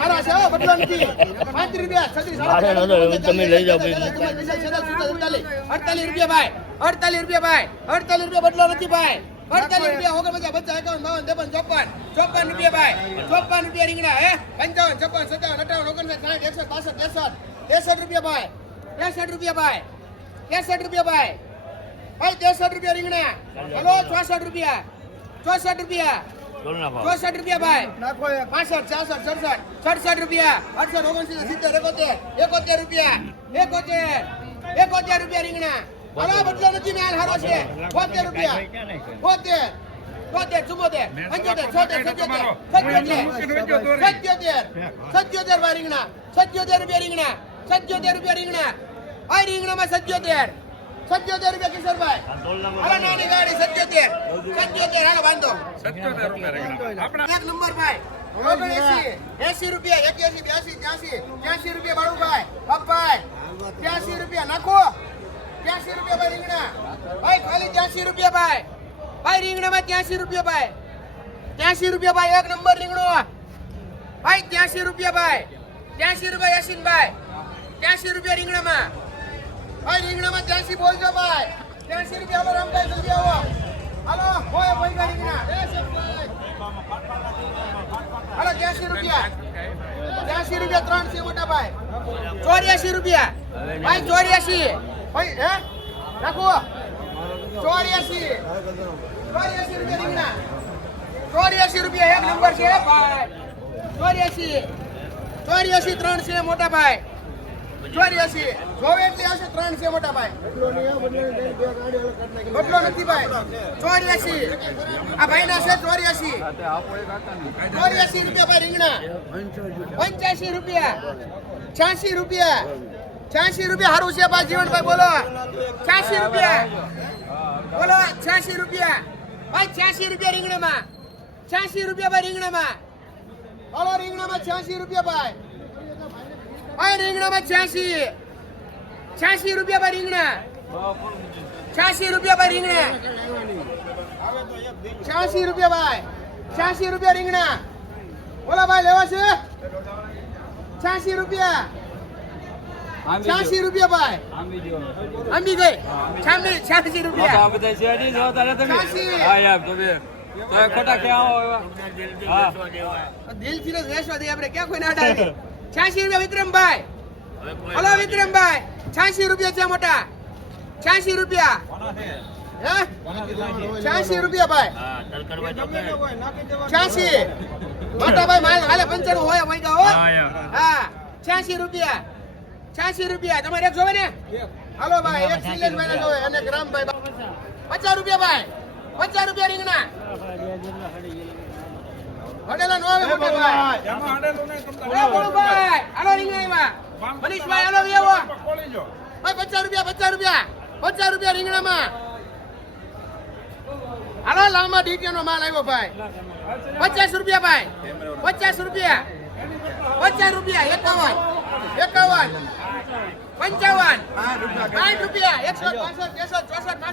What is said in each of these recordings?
હારા છે હો, બદલો નથી. 35 રૂપિયા 36 તમે લઈ જાઓ 48 રૂપિયા ભાઈ, 48 રૂપિયા ભાઈ, 48 રૂપિયા બદલો નથી ભાઈ, 48 રૂપિયા હોગર બચા 51 52 53 54 રૂપિયા ભાઈ, 54 રૂપિયા રીંગણા હે 55 56 57 58 59 60 61 62 63 રૂપિયા ભાઈ, 63 રૂપિયા ભાઈ, 63 રૂપિયા ભાઈ, ભાઈ 63 રૂપિયા રીંગણા. હલો 64 રૂપિયા, 64 રૂપિયા, 64 રૂપિયા ભાઈ, 65 66 67 રૂપિયા, 68 69 70 71 રૂપિયા, 71 રૂપિયા રીંગણા. હલો બદલો નથી મેલ હારો છે 72 રૂપિયા, 72 74 77 ભાઈ રીંગણા, 77 રૂપિયા રીંગણા, 77 રૂપિયા રીંગણા. આ રીંગણામાં 77 રૂપિયા કિશોરભાઈ. હાલો નાની ગાડી 77 હાલો બાંધો 77 રૂપિયા એક નંબર ભાઈ 80 રૂપિયા 81 82 83 રૂપિયા બાળુભાઈ બાપભાઈ 83 રૂપિયા નાખો 83 રૂપિયા ભાઈ રીંગણા ભાઈ ખાલી 83 રૂપિયા ભાઈ રીંગણામાં 83 રૂપિયા ભાઈ 83 રૂપિયા ભાઈ એક નંબર રીંગણો ભાઈ 83 રૂપિયા ભાઈ 83 રૂપિયા યાસીનભાઈ 83 રૂપિયા રીંગણામાં ભાઈ રીંગણામાં 83 બોલજો ભાઈ 83 રૂપિયા હાલો રામભાઈ જલ્દી આવો હાલો હોય ભાઈ રીંગણા હાલો 83 રૂપિયા 83 રૂપિયા 3 છે મોટા ભાઈ 84 રૂપિયા ભાઈ 84 ભાઈ હે રાખો 84 રૂપિયા રીંગણા 84 રૂપિયા એક નંબર છે ભાઈ 84 3 છે મોટા ભાઈ 84 જોવે એટલે આવશે 3 છે મોટા ભાઈ બદલો નથી ભાઈ 84 આ ભાઈ ના છે 84 રૂપિયા ભાઈ રીંગણા 85 રૂપિયા 86 રૂપિયા 86 રૂપિયા હારું છે ભાઈ જીવનભાઈ બોલો 86 રૂપિયા બોલો 86 રૂપિયા ભાઈ 86 રૂપિયા રીંગણામાં 86 રૂપિયા ભાઈ રીંગણામાં હાલો રીંગણામાં 86 રૂપિયા ભાઈ ભાઈ રીંગણામાં 86 રૂપિયા ભાઈ રીંગણા 86 રૂપિયા ભાઈ રીંગણા 86 રૂપિયા ભાઈ 86 રૂપિયા રીંગણા બોલો ભાઈ લેવા છે 86 રૂપિયા 86 રૂપિયા ભાઈ આંબી ગઈ 86 રૂપિયા ખોટા ક્યાં દિલથી જ વેચવા દે આપણે ક્યાં કોઈ ના અડાડે 86 રૂપિયા વિક્રમભાઈ હલો વિક્રમભાઈ 86 રૂપિયા છે મોટા 86 રૂપિયા હે 86 રૂપિયા ભાઈ 86 મોટા ભાઈ માલ હાલે 95 હોય મૈગા હો હા 86 રૂપિયા 86 રૂપિયા તમારે એક જોવે ને હાલો ભાઈ એક શૈલેષભાઈ ને જોવે અને રામભાઈ 50 રૂપિયા ભાઈ 50 રૂપિયા રીંગણા હડેલા નો આવે મોટા ભાઈ એમાં હડેલું નહીં તમને ઓલા બોલ ભાઈ હાલો રીંગણામાં મનીષભાઈ હાલો આવો ભાઈ 50 રૂપિયા 50 રૂપિયા રીંગણામાં હાલો લાંબા ડીટીનો માલ આવ્યો ભાઈ 50 રૂપિયા ભાઈ 50 રૂપિયા 51 55 60 રૂપિયા 165 66 67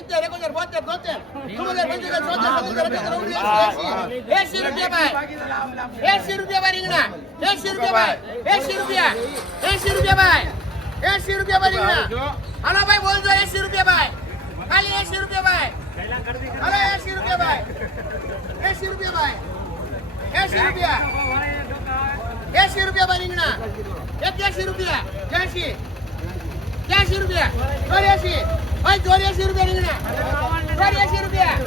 68 69 80 રૂપિયા ભાઈ 80 રૂપિયા રીંગણા 80 રૂપિયા ભાઈ 80 રૂપિયા ભાઈ હાલો ભાઈ બોલજો 80 રૂપિયા ભાઈ ખાલી 80 રૂપિયા ભાઈ હાલો 80 રૂપિયા ભાઈ 80 રૂપિયા ભાઈ 80 રૂપિયા 80 રૂપિયા ભાઈ રીંગણા 81 રૂપિયા 80 રૂપિયા 84 ભાઈ 84 રૂપિયા રીંગણા 84 રૂપિયા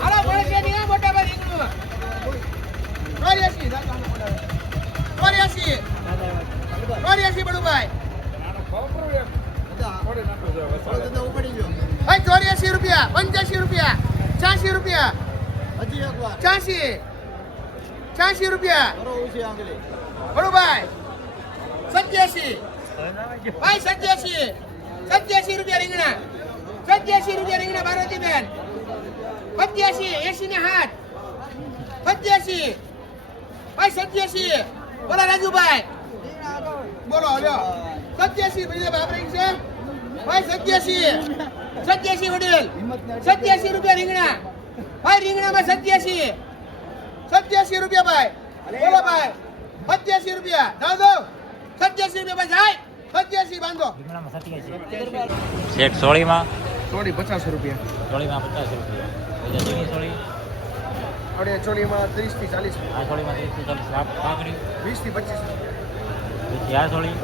હાલો પડશે નહીં મોટા ભાઈ રીંગણું 84 બડું ભાઈ ભાઈ 84 રૂપિયા 85 રૂપિયા 86 રૂપિયા 86 રૂપિયા બડું ભાઈ 87 ભાઈ 87 રૂપિયા રીંગણા 87 રૂપિયા રીંગણા બારોતી બેન 85 80 ને હાથ 85 ભાઈ 87 બોલો રાજુભાઈ બોલો લ્યો 87 બીજા બાબરિંગ છે ભાઈ 87 વડીલ 87 રૂપિયા રીંગણા ભાઈ રીંગણામાં 87 રૂપિયા ભાઈ બોલો ભાઈ 87 રૂપિયા જાઓ દો 87 રૂપિયા ભાઈ જાય 87 બાંધો શેઠ સોળીમાં ચોળી 50 રૂપિયા સોળીમાં 50 રૂપિયા બીજા જૂની સોળી આપણે ચોળીમાં 30 થી 40 આ સોળીમાં 30 થી 40 પાકડી 20 થી 25 પછી આ સોળી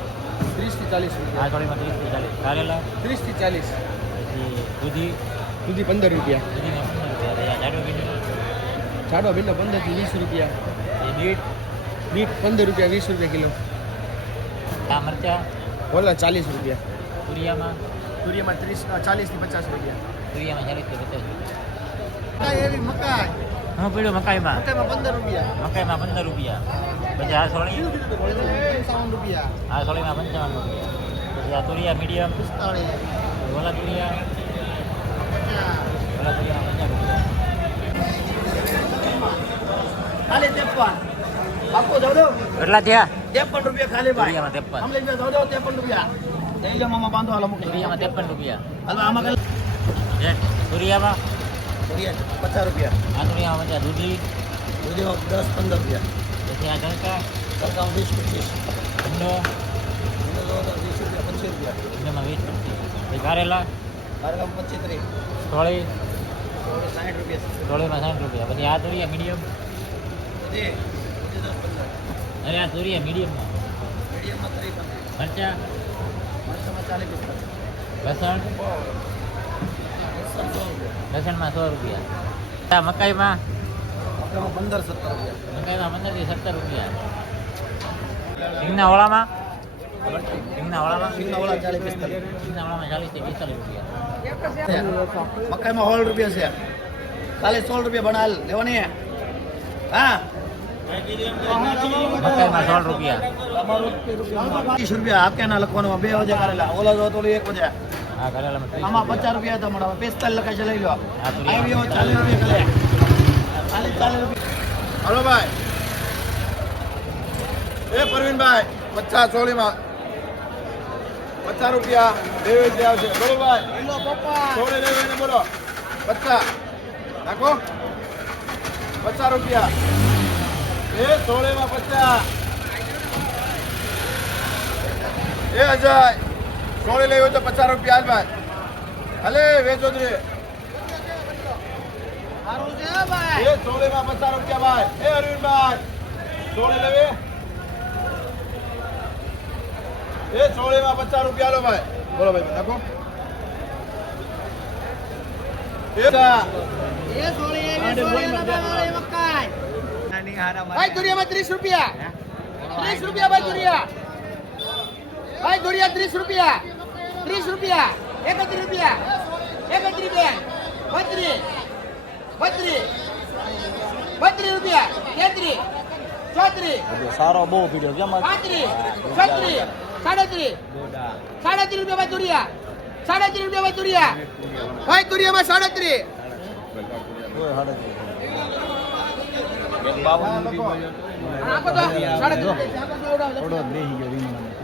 30 થી 40 રૂપિયા આ સોળીમાં 30 થી 40 કારેલા 30 થી 40 પછી દૂધી સુધી 15 રૂપિયા દૂધીમાં 15 રૂપિયા પછી આ જાડો ભીંડો જાડો ભીંડો 15 થી 20 રૂપિયા એ બીટ બીટ 15 રૂપિયા 20 રૂપિયા કિલો આ મરચા ઓલા 40 રૂપિયા તુરિયામાં તુરિયામાં 40 થી 50 રૂપિયા તુરિયામાં 40 થી 50 રૂપિયા મકાઈ એવી મકાઈ હું પીડ્યું મકાઈમાં મકાઈમાં 15 રૂપિયા મકાઈમાં 15 રૂપિયા પછી આ સોળી 55 રૂપિયા આ સોળીમાં 55 રૂપિયા પછી આ તુરિયા મીડિયમ 45 ઓલા તુરિયા 50 રૂપિયા ખાલી 53 બાપુ જાવ દો કેટલા થયા 53 રૂપિયા ખાલી ભાઈ તુરિયામાં 53 આમ લઈ જાવ દો 53 રૂપિયા લઈ જાવ મામા બાંધો હાલો મૂકી તુરિયામાં 53 રૂપિયા હાલો આમાં શેઠ તુરિયામાં 50 રૂપિયા આ તુરિયામાં બધા દૂધી દૂધીમાં 10 15 રૂપિયા પછી આ જણકા સરકામ 20 25 ભીંડો 20 રૂપિયા 25 રૂપિયા ભીંડોમાં 20 રૂપિયા પછી કારેલા બારગામ 25 સોળી 60 રૂપિયા સોળીમાં 60 રૂપિયા પછી આ તુરિયા મીડિયમ દે 10 15 અરે આ તુરિયા મીડિયમમાં મીડિયમમાં 30 મરચા મરચામાં 40 લસણ લસણમાં 100 રૂપિયા આ મકાઈમાં 15 17 રૂપિયા મકાઈમાં 15 થી 17 રૂપિયા રીંગણા ઓળામાં રીંગણા ઓળામાં સિંગના ઓલા 40 45 રીંગણા ઓળામાં 40 થી 45 રૂપિયા મકાઈમાં 16 રૂપિયા છે કાલે 16 રૂપિયા બનાલ લેવાની હા મકાઈમાં 16 રૂપિયા 30 રૂપિયા આપકે ના લખવાનું 2 વજે કરેલા ઓલા જો તો 1 વજે આ કરેલામાં 30 આમાં 50 રૂપિયા હતા મળવા 45 લખાય છે લઈ લો આ તો આવી 40 રૂપિયા કરે 40 રૂપિયા હલો ભાઈ એ પરવીનભાઈ 50 ચોળીમાં 50 રૂપિયા દેવે છે આવશે બોલો ભાઈ હેલો પપ્પા ચોળે દેવે ને બોલો 50 નાખો 50 રૂપિયા એ ચોળેમાં 50 એ અજય ચોળે લેવો તો 50 રૂપિયા હાલ ભાઈ હલે વેચો દે એ ચોળેમાં 50 રૂપિયા ભાઈ એ અરવિંદભાઈ ચોળે લેવે એ ચોળેમાં 50 રૂપિયા લો ભાઈ બોલો ભાઈ નાખો ભાઈ દુરિયામાં 30 રૂપિયા 30 રૂપિયા ભાઈ દુરિયા ભાઈ દુરિયા 30 રૂપિયા 30 રૂપિયા 31 રૂપિયા 31 બેન 32 રૂપિયા 33 34 સારો બહુ પીડ્યો કેમ 35 36 37 રૂપિયા ભાઈ દુરિયા 37 રૂપિયા ભાઈ દુરિયા ભાઈ દુરિયામાં 37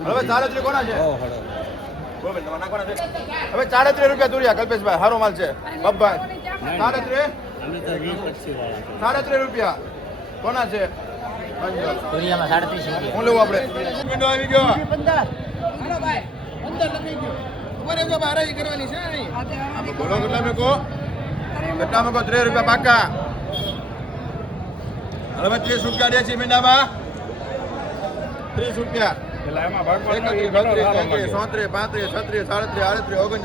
હવે 37 કોના છે હવે 37 રૂપિયા દુરિયા કલ્પેશભાઈ સારો માલ છે બબ્બાઈ 37 રૂપિયા કોના છે તુરિયામાં 37 રૂપિયા હું લેવું આપણે વિન્ડો આવી ગયો 15 હાલો ભાઈ 15 લખી ગયો ઉભરે જો બારાઈ કરવાની છે નહીં બોલો કેટલા મેકો 30 રૂપિયા પાકા હવે 30 રૂપિયા દે છે મહિનામાં 30 રૂપિયા 31 32 33 34 35 36 37 38 39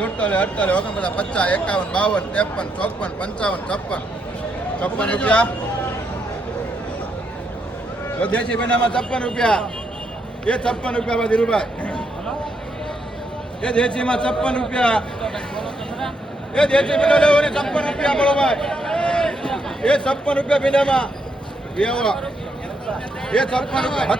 40 41 42 43 44 45 46 47 રૂપિયા તો દેશી મહિનામાં 56 રૂપિયા એ 56 રૂપિયા ભાઈ ધીરુભાઈ એ દેશીમાં 56 રૂપિયા એ દેશી મહિના લેવાની 56 રૂપિયા મળો ભાઈ એ 56 રૂપિયા મહિનામાં બેવો એ 56 રૂપિયા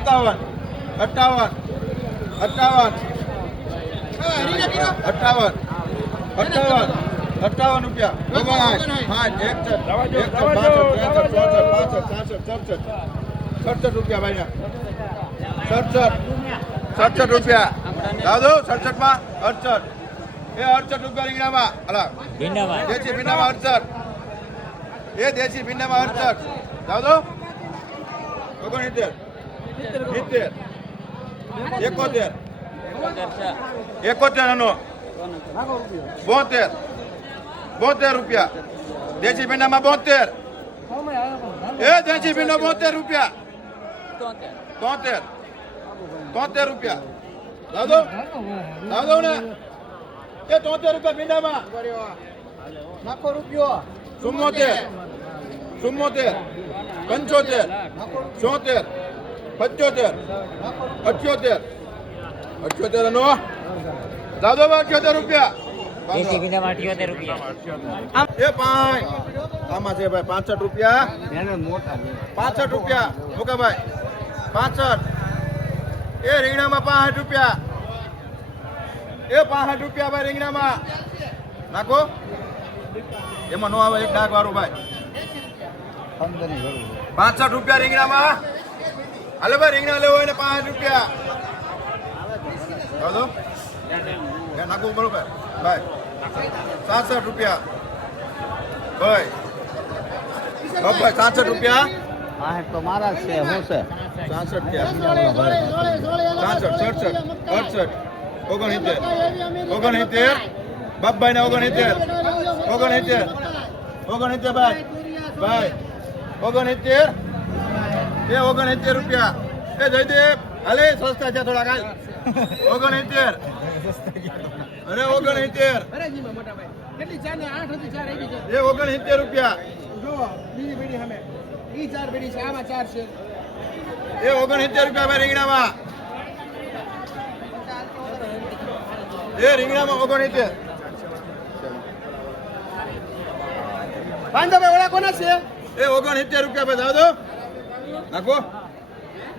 57 રૂપિયા 67 રૂપિયા ભાઈ 67 રૂપિયા દાદો 67 માં 68 એ 68 રૂપિયા રીંગણામાં અલા ભીંડામાં જે છે ભીંડામાં 68 એ દેશી ભીંડામાં 68 જાવ તો 69 70 71 71 આનો 72 રૂપિયા દેશી ભીંડામાં 72 એ દેશી ભીંડો 72 રૂપિયા 73 રૂપિયા જાવ દો ને એ 73 રૂપિયા ભીંડામાં નાખો રૂપિયો 74 75 76 75 78 નો જાવ દો 78 રૂપિયા દેશી ભીંડામાં 78 રૂપિયા. એ પાંચ આમાં છે ભાઈ 65 રૂપિયા 65 રૂપિયા મુકાભાઈ 65 એ રીંગણામાં 65 રૂપિયા એ 65 રૂપિયા ભાઈ રીંગણામાં નાખો એમાં નો આવે એક ડાક વાળું ભાઈ 65 રૂપિયા રીંગણામાં હાલે ભાઈ રીંગણા લેવો હોય ને 65 રૂપિયા હાલો નાખવું બરોબર ભાઈ 67 રૂપિયા ભાઈ 67 રૂપિયા તો મારા છે હું છે 66 67 69 બાપભાઈ ને 69 ભાઈ ભાઈ 69 એ 69 રૂપિયા એ જયદેવ હાલે સસ્તા છે થોડા કાલ 69 અરે 69 કેટલી ચાર ને 8 હતી 4 આવી છે એ 69 રૂપિયા જો બીજી બેડી સામે ઈ 4 બેડી છે આમાં 4 છે એ 69 રૂપિયા ભાઈ રીંગણામાં એ રીંગણામાં 69 બાંધો ભાઈ ઓલા કોના છે એ 69 રૂપિયા ભાઈ દાદો નાખો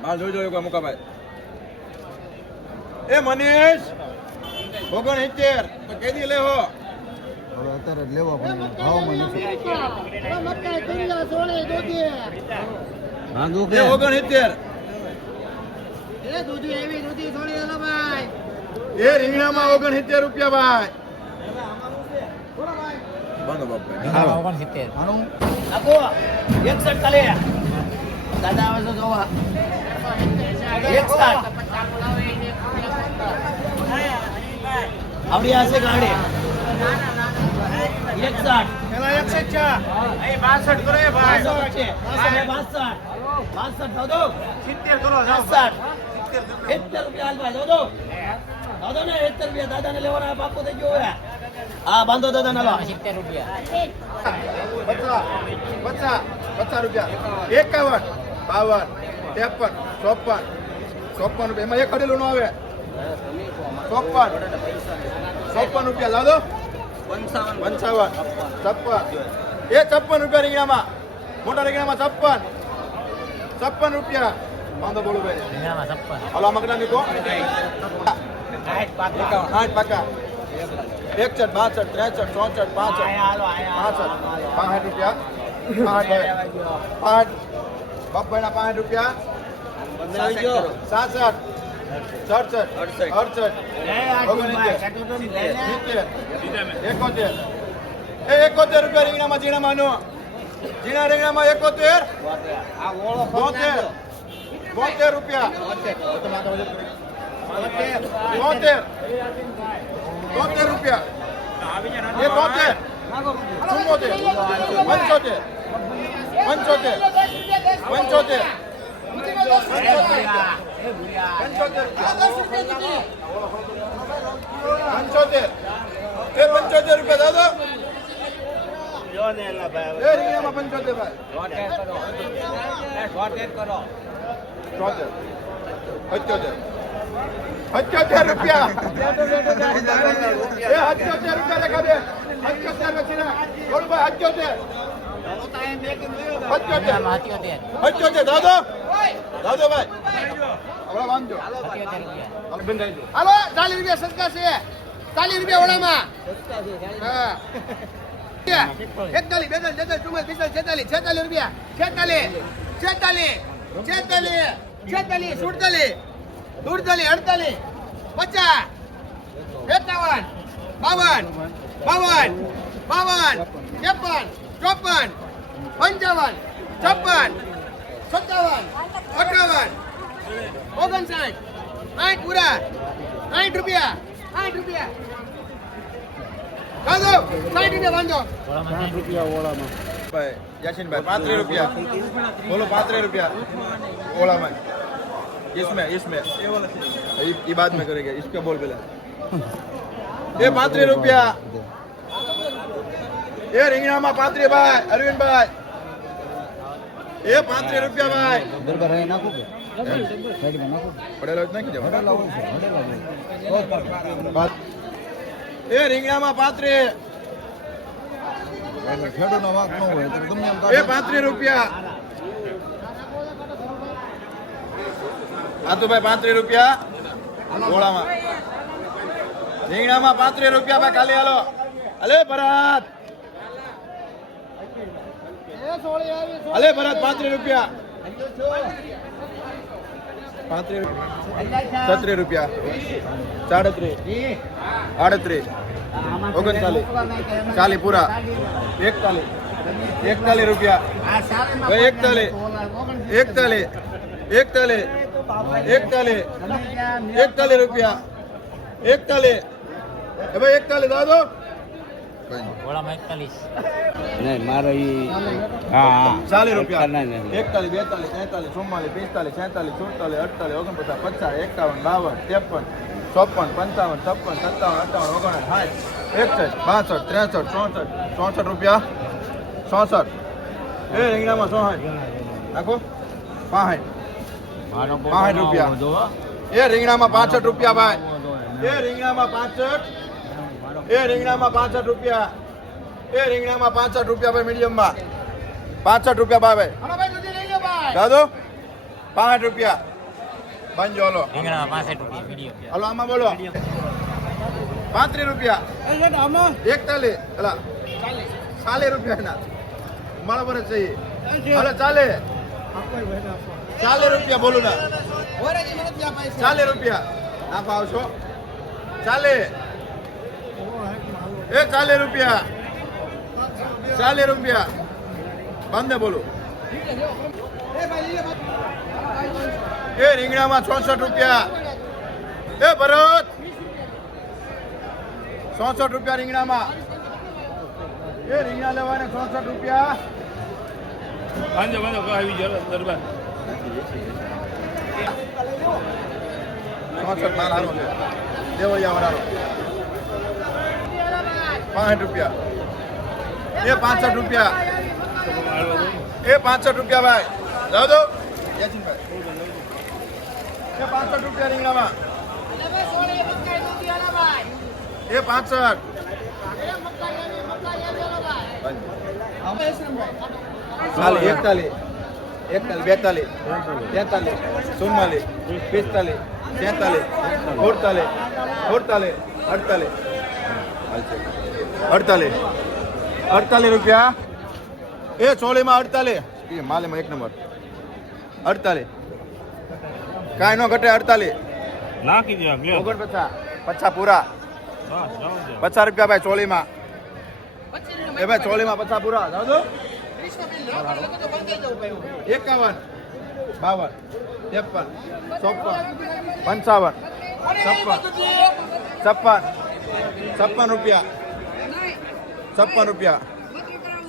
માલ જોઈ જોઈ કોઈ મુકા ભાઈ એ મનીષ 69 તો કેદી લેવો અત્યારે લેવો પણ ભાવમાં નથી મકાઈ તુરિયા સોળે દોધી બાંધો એ 69 એ દૂધી એવી દૂધી સોળે એલો ભાઈ એ રીંગણામાં 69 રૂપિયા ભાઈ બાંધો બાપા 69. આપો 61 કાલે દાદા આવે તો જોવા 61 આવડી આશે ગાડી 61 પેલા 61 અહીં 62 કરો એ ભાઈ 62 62 દો 70 કરો 62 70 રૂપિયા હાલ ભાઈ દો દાદા ને 70 રૂપિયા દાદા ને લેવાના પાકો થઈ ગયો હે હા બાંધો દાદા ને લો 70 રૂપિયા. 50 રૂપિયા 51 52 53 54 રૂપિયા એમાં એક અડેલું નો આવે 54 રૂપિયા લાદો 55 56 એ 56 રૂપિયા રીંગણામાં મોટા રીંગણામાં 56 રૂપિયા બાંધો બોલું ભાઈ ભીંડામાં 56. હાલો મગના નીકો 8 પાકા 61 62 63 64 65 રૂપિયા 5 બબ્બાના 5 રૂપિયા 67 67 68 71 એ 71 રૂપિયા રીંગણામાં ઝીણામાં નો ઝીણા રીંગણામાં 71 72 રૂપિયા 72 રૂપિયા એ 72 75 રૂપિયા દાદા એ રીંગણામાં 75 ભાઈ 78 રૂપિયા એ 78 રૂપિયા દેખા દે 78 વચ્ચેના બોલ ભાઈ ભીંડામાં 78. 78 દાદો ભાઈ હવે વાંધો 78 રૂપિયા. હાલો 40 રૂપિયા સસ્તા છે 40 રૂપિયા ઓળામાં હા 41 42 46 રૂપિયા 46 47 48 50 51 52 53 54 પંચાવન, છપ્પન, 57, 58, 59, 60 પૂરા, 60 રૂપિયા, 60 રૂપિયા. દાદો 60 રૂપિયા બાંધો. भाई यासीन भाई 35 रुपया बोलो 35 रुपया ओला में इसमें इसमें ये बाद में करेंगे इसका बोल पहले ये 35 रुपया ये रिंगना में 35 भाई अरविंद भाई ये 35 रुपया भाई पड़े लोग नहीं कीजिए ये रिंगना में 35 ये 35 रुपया हाँ तो भाई 35 रुपया गोला में રીંગણા માં 35 રૂપિયા ભાઈ ખાલી હાલો અલે ભરત અલે ભરત 35 રૂપિયા 36 રૂપિયા 37 38 39 40 પૂરા 41 રૂપિયા ભાઈ 41 રૂપિયા 41 ભાઈ 41 દાદો ઓળામાં 41. નહીં મારો ઈ 40 રૂપિયા ના, ના, ના. 41 42 43 44 45 46 47 58 59 60 61 55 56 57 58 59 60 61 62 63 64 64 રૂપિયા 64 એ રીંગણામાં 64 નાખો 65 રૂપિયા એ રીંગણામાં 65 રૂપિયા ભાઈ એ રીંગણામાં 65 એ રીંગણામાં 65 રૂપિયા એ રીંગણામાં 65 રૂપિયા ભાઈ મીડિયમમાં 65 રૂપિયા ભાઈ હાલો ભાઈ દૂધી લઈ લો ભાઈ. દાદો 65 રૂપિયા બંજો હલો રીંગણામાં 65 રૂપિયા મીડિયમ. હલો આમાં બોલો 35 રૂપિયા 41 અલા 40 રૂપિયા ના મારા પર चाहिए હલો 40 રૂપિયા બોલું ના ઓરેજી મને ત્યાં પૈસા. 40 રૂપિયા ના પાવશો 40 એ 40 રૂપિયા 40 રૂપિયા બંને બોલો એ ભાઈ લઈ લો ભાઈ. એ રીંગણામાં 66 રૂપિયા એ ભરત 66 રૂપિયા રીંગણામાં એ રીંગણા લેવાને 66 રૂપિયા વાંધો વાંધો આવી જાવ દરબાર 66 માલ હારો છે દેવળિયા વાળાનો 65 રૂપિયા એ 65 રૂપિયા એ 65 રૂપિયા ભાઈ જાવ દો યાસીનભાઈ એ 65 રૂપિયા રીંગણામાં એ 65 ચાલી 41 42 43 44 45 46 47 48 48 રૂપિયા એ ચોલીમાં 48 એ માલેમાં એક નંબર 48 કાંઈ નો ઘટે 48 નાખી દે લ્યો 49 50 પૂરા 50 રૂપિયા ભાઈ ચોલીમાં એ ભાઈ ચોલીમાં 50 પૂરા જાવ દો 51 52 53 54 55 56 56 રૂપિયા 56 રૂપિયા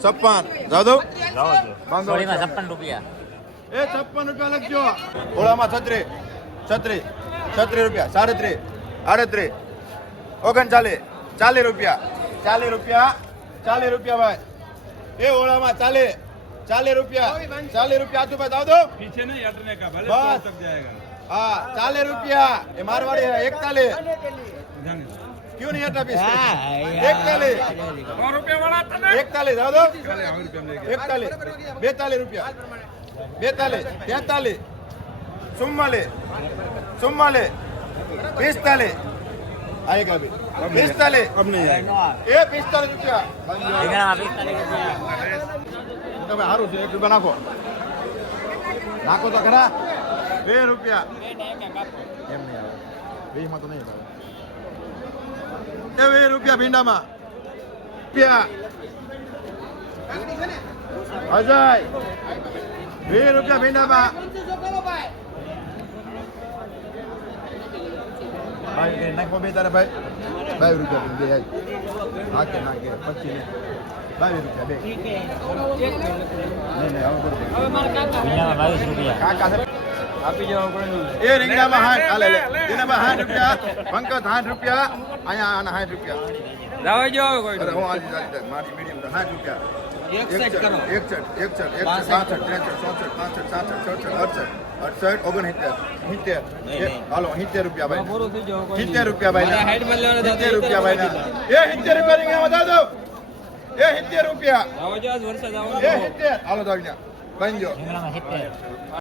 56 જાવ દો સોળીમાં 56 રૂપિયા. એ 56 રૂપિયા લખજો ઓળામાં 36 રૂપિયા 37 38 39 40 રૂપિયા 40 રૂપિયા 40 રૂપિયા ભાઈ એ ઓળામાં 40 રૂપિયા 40 રૂપિયા આતું ભાઈ દાવ દો पीछे नहीं हटने का भले बस। तक जाएगा हाँ 40 રૂપિયા એ મારવાડી है 41 जाने क्यों नहीं हटा पीछे 41 100 रुपया वाला था ना 41 दाव दो खाली 100 रुपया में लेके 41 42 રૂપિયા 42 43 44 45 आएगा अभी 45 अब नहीं आएगा એ 45 રૂપિયા રીંગણામાં 45 રૂપિયા. તમે સારું છે 1 રૂપિયા નાખો નાખો તો ખરા 2 રૂપિયા એમ નહીં આવે 20 માં તો નહીં આવે એ 2 રૂપિયા ભીંડામાં રૂપિયા અજય 20 રૂપિયા ભીંડામાં ભાઈ નાખો બે તારે ભાઈ 22 રૂપિયા બે નાખે નાખે પછી 22 રૂપિયા બે નહીં ભીંડામાં 22 રૂપિયા. કાકા આપી જવા એ રીંગણામાં 60 હાલે લે એનામાં 60 રૂપિયા પંકજ 60 રૂપિયા અહીંયા આના 60 રૂપિયા લાવા જો કોઈ અરે હું આજે ચાલી મારી મીડિયમ 60 રૂપિયા 61 કરો 61 હાલો 70 રૂપિયા ભાઈ 70 રૂપિયા ભાઈ 70 રૂપિયા ભાઈ એ 70 રૂપિયા રીંગણા બતા દો એ 70 રૂપિયા આવો જો આજ વરસાદ આવો એ 70 હાલો તો બનજો રીંગણામાં 70.